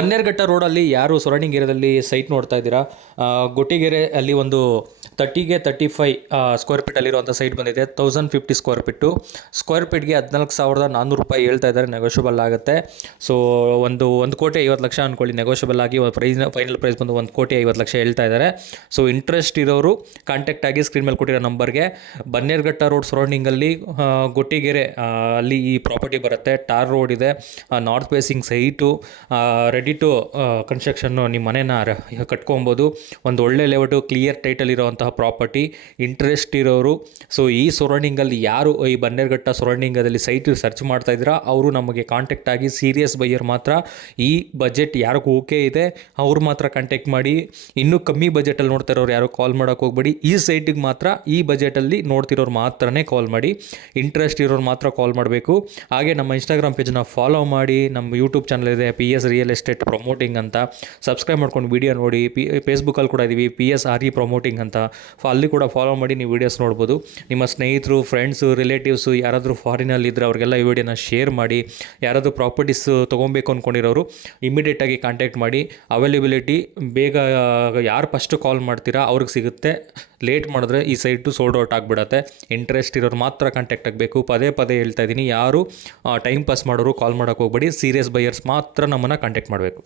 ಬನ್ನೇರುಘಟ್ಟ ರೋಡಲ್ಲಿ ಯಾರು ಸೊರಣಿಗೆರೆಯಲ್ಲಿ ಸೈಟ್ ನೋಡ್ತಾ ಇದ್ದೀರಾ, ಗೊಟ್ಟಿಗೆರೆ ಅಲ್ಲಿ ಒಂದು 30ಗೆ 35 ಸ್ಕ್ವೇರ್ ಫೀಟಲ್ಲಿರುವಂಥ ಸೈಟ್ ಬಂದಿದೆ. 1050 ಸ್ಕ್ವೇರ್ ಫೀಟ್ಗೆ 14,400 ರೂಪಾಯಿ ಹೇಳ್ತಾ ಇದ್ದಾರೆ. ನೆಗೋಷಿಯಬಲ್ ಆಗುತ್ತೆ. ಸೊ ಒಂದು 1,50,00,000 ಅಂದ್ಕೊಳ್ಳಿ, ನೆಗೋಷಿಯಬಲ್ ಆಗಿ ಫೈನಲ್ ಪ್ರೈಸ್ ಬಂದು 1,50,00,000 ಹೇಳ್ತಾ ಇದ್ದಾರೆ. ಸೊ ಇಂಟ್ರೆಸ್ಟ್ ಇರೋರು ಕಾಂಟ್ಯಾಕ್ಟ್ ಆಗಿ ಸ್ಕ್ರೀನ್ ಮೇಲೆ ಕೊಟ್ಟಿರೋ ನಂಬರ್ಗೆ. ಬನ್ನೇರುಘಟ್ಟ ರೋಡ್ ಸರೌಂಡಿಂಗಲ್ಲಿ ಗೊಟ್ಟಿಗೆರೆ ಅಲ್ಲಿ ಈ ಪ್ರಾಪರ್ಟಿ ಬರುತ್ತೆ. ಟಾರ್ ರೋಡ್ ಇದೆ, north facing site, ready to construction. ನಿಮ್ಮ ಮನೇನ ಕಟ್ಕೊಬೋದು. ಒಂದು ಒಳ್ಳೆ ಲೆವೆಟು ಕ್ಲಿಯರ್ ಟೈಟಲ್ ಇರೋವಂತಹ ಪ್ರಾಪರ್ಟಿ. ಇಂಟ್ರೆಸ್ಟ್ ಇರೋರು, ಸೊ ಈ ಸರೌಂಡಿಂಗಲ್ಲಿ ಯಾರು ಈ ಬನ್ನೇರುಘಟ್ಟ ಸರೌಂಡಿಂಗದಲ್ಲಿ ಸೈಟ್ ಸರ್ಚ್ ಮಾಡ್ತಾ ಇದ್ದೀರಾ ಅವರು ನಮಗೆ ಕಾಂಟ್ಯಾಕ್ಟ್ ಆಗಿ. ಸೀರಿಯಸ್ ಬೈಯರ್ ಮಾತ್ರ, ಈ ಬಜೆಟ್ ಯಾರಿಗೂ ಓಕೆ ಇದೆ ಅವ್ರು ಮಾತ್ರ ಕಾಂಟ್ಯಾಕ್ಟ್ ಮಾಡಿ. ಇನ್ನೂ ಕಮ್ಮಿ ಬಜೆಟಲ್ಲಿ ನೋಡ್ತಾ ಇರೋರು ಯಾರು ಕಾಲ್ ಮಾಡೋಕ್ಕೆ ಹೋಗ್ಬೇಡಿ. ಈ ಸೈಟಿಗೆ ಮಾತ್ರ ಈ ಬಜೆಟಲ್ಲಿ ನೋಡ್ತಿರೋರು ಮಾತ್ರನೇ ಕಾಲ್ ಮಾಡಿ. ಇಂಟ್ರೆಸ್ಟ್ ಇರೋರು ಮಾತ್ರ ಕಾಲ್ ಮಾಡಬೇಕು. ಹಾಗೆ ನಮ್ಮ ಇನ್ಸ್ಟಾಗ್ರಾಮ್ ಪೇಜನ್ನ ಫಾಲೋ ಮಾಡಿ. ನಮ್ಮ ಯೂಟ್ಯೂಬ್ ಚಾನಲ್ ಇದೆ PS ರಿಯಲ್ ಎಸ್ಟೇಟ್ ಪ್ರಮೋಟಿಂಗ್ ಅಂತ, ಸಬ್ಸ್ಕ್ರೈಬ್ ಮಾಡ್ಕೊಂಡು ವೀಡಿಯೋ ನೋಡಿ. ಫೇಸ್ಬುಕ್ಕಲ್ಲಿ ಕೂಡ ಇದ್ದೀವಿ, PSRE ಪ್ರಮೋಟಿಂಗ್ ಅಂತ. ಅಲ್ಲಿ ಕೂಡ ಫಾಲೋ ಮಾಡಿ, ನೀವು ವೀಡಿಯೋಸ್ ನೋಡ್ಬೋದು. ನಿಮ್ಮ ಸ್ನೇಹಿತರು, ಫ್ರೆಂಡ್ಸು, ರಿಲೇಟಿವ್ಸು ಯಾರಾದರೂ ಫಾರಿನಲ್ಲಿದ್ದರೆ ಅವ್ರಿಗೆಲ್ಲ ಈ ವಿಡಿಯೋನ ಶೇರ್ ಮಾಡಿ. ಯಾರಾದರೂ ಪ್ರಾಪರ್ಟೀಸ್ ತೊಗೊಬೇಕು ಅಂದ್ಕೊಂಡಿರೋರು ಇಮಿಡಿಯೇಟಾಗಿ ಕಾಂಟ್ಯಾಕ್ಟ್ ಮಾಡಿ. ಅವೈಲೇಬಿಲಿಟಿ ಬೇಗ ಯಾರು ಫಸ್ಟು ಕಾಲ್ ಮಾಡ್ತೀರಾ ಅವ್ರಿಗೆ ಸಿಗುತ್ತೆ. ಲೇಟ್ ಮಾಡಿದ್ರೆ ಈ ಸೈಟು ಸೋಲ್ಡ್ ಔಟ್ ಆಗಿಬಿಡತ್ತೆ. ಇಂಟ್ರೆಸ್ಟ್ ಇರೋರು ಮಾತ್ರ ಕಾಂಟ್ಯಾಕ್ಟ್ ಆಗಬೇಕು. ಪದೇ ಪದೇ ಹೇಳ್ತಾ ಇದ್ದೀನಿ, ಯಾರು ಟೈಮ್ ಪಾಸ್ ಮಾಡೋರು ಕಾಲ್ ಮಾಡೋಕ್ಕೆ ಹೋಗ್ಬೇಡಿ. ಸೀರಿಯಸ್ ಬೈಯರ್ಸ್ ಮಾತ್ರ ನಮ್ಮನ್ನು ಕಾಂಟ್ಯಾಕ್ಟ್ ಮಾಡಬೇಕು.